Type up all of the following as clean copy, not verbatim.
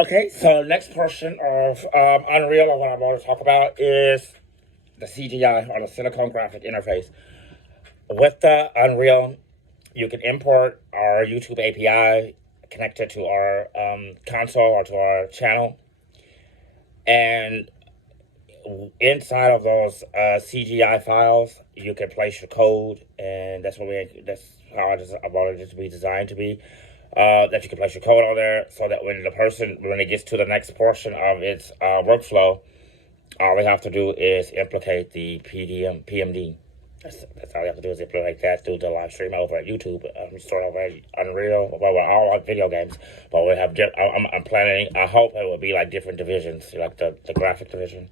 Okay, so next portion of Unreal, what I want to talk about is the CGI or the Silicon Graphic Interface. With the Unreal, you can import our YouTube API, connect it to our console or to our channel, and inside of those CGI files, you can place your code, and that's how I wanted it to be designed to be. That you can place your code on there, so that when it gets to the next portion of its workflow, all they have to do is implicate the PMD. That's all you have to do is implement that through the live stream over at YouTube. Sort of at Unreal, well, we're all on video games, but we have. I'm planning. I hope it will be like different divisions, like the graphic division,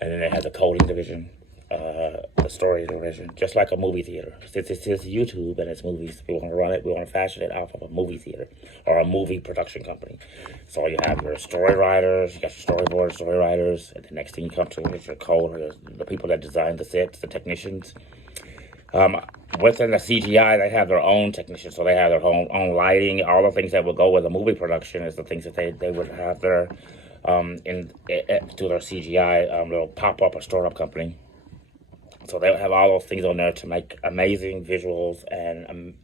and then they have the coding division, the story division, just like a movie theater. Since it's YouTube and it's movies, we want to run it. We want to fashion it off of a movie theater or a movie production company. So you have your story writers, you got your storyboard story writers, and the next thing you come to is your code, the people that design the sets, the technicians. Um, Within the CGI, they have their own technicians, so they have their own lighting. All the things that would go with a movie production is the things that they would have their to their CGI little pop up or startup company. So they'll have all those things on there to make amazing visuals and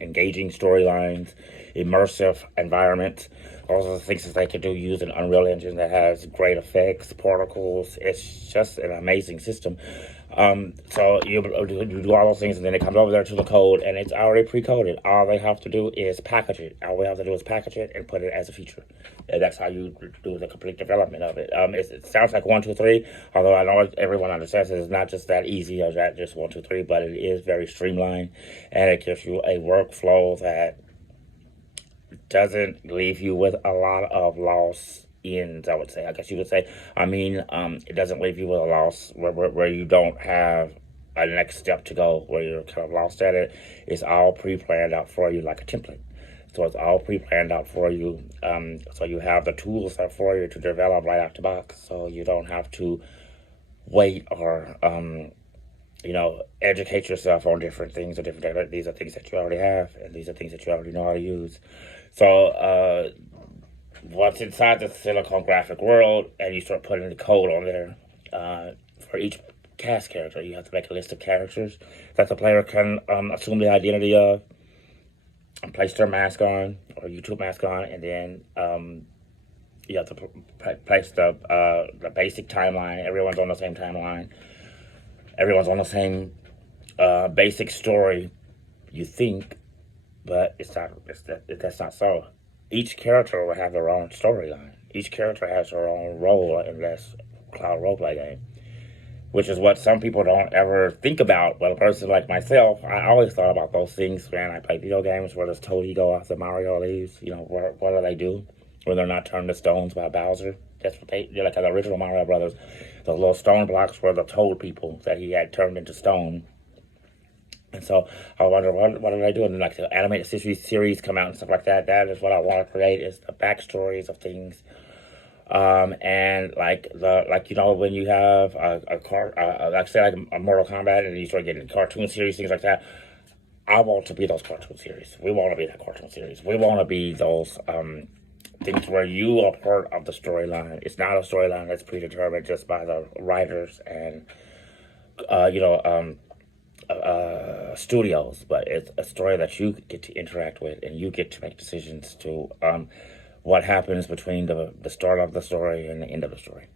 engaging storylines, immersive environments. All of the things that they can do using Unreal Engine that has great effects, particles. It's just an amazing system. So you do all those things, and then it comes over there to the code, and it's already pre-coded. All they have to do is package it. All we have to do is package it and put it as a feature. And that's how you do the complete development of it. It sounds like 1, 2, 3, although I know everyone understands it's not just that easy or that just 1, 2, 3, but it is very streamlined, and it gives you a workflow that doesn't leave you with a lot of lost ends, I would say. I guess you would say. It doesn't leave you with a loss where you don't have a next step to go, where you're kind of lost at it. It's all pre-planned out for you like a template. So it's all pre-planned out for you. So you have the tools there for you to develop right out the box. So you don't have to wait or educate yourself on different things or different. These are things that you already have, and these are things that you already know how to use. So once inside the Silicon Graphic world, and you start putting the code on there for each cast character, you have to make a list of characters that the player can assume the identity of, and place their mask on or YouTube mask on, and then you have to place the basic timeline. Everyone's on the same timeline. Everyone's on the same basic story. You think, but it's not. That's not so. Each character will have their own storyline. Each character has their own role in this cloud roleplay game, which is what some people don't ever think about. But a person like myself, I always thought about those things when I play video games. Where does Toad go after Mario leaves? What do they do when they're not turned to stones by Bowser? That's what they're like in the original Mario Brothers. Those little stone blocks were the Toad people that he had turned into stone. And so I wonder what are they doing? Like the animated series come out and stuff like that. That is what I want to create, is the backstories of things. And when you have a car, like say like a Mortal Kombat, and you start getting cartoon series, things like that. I want to be those cartoon series. We want to be that cartoon series. We want to be those things where you are part of the storyline. It's not a storyline that's predetermined just by the writers and studios, but it's a story that you get to interact with, and you get to make decisions to what happens between the start of the story and the end of the story.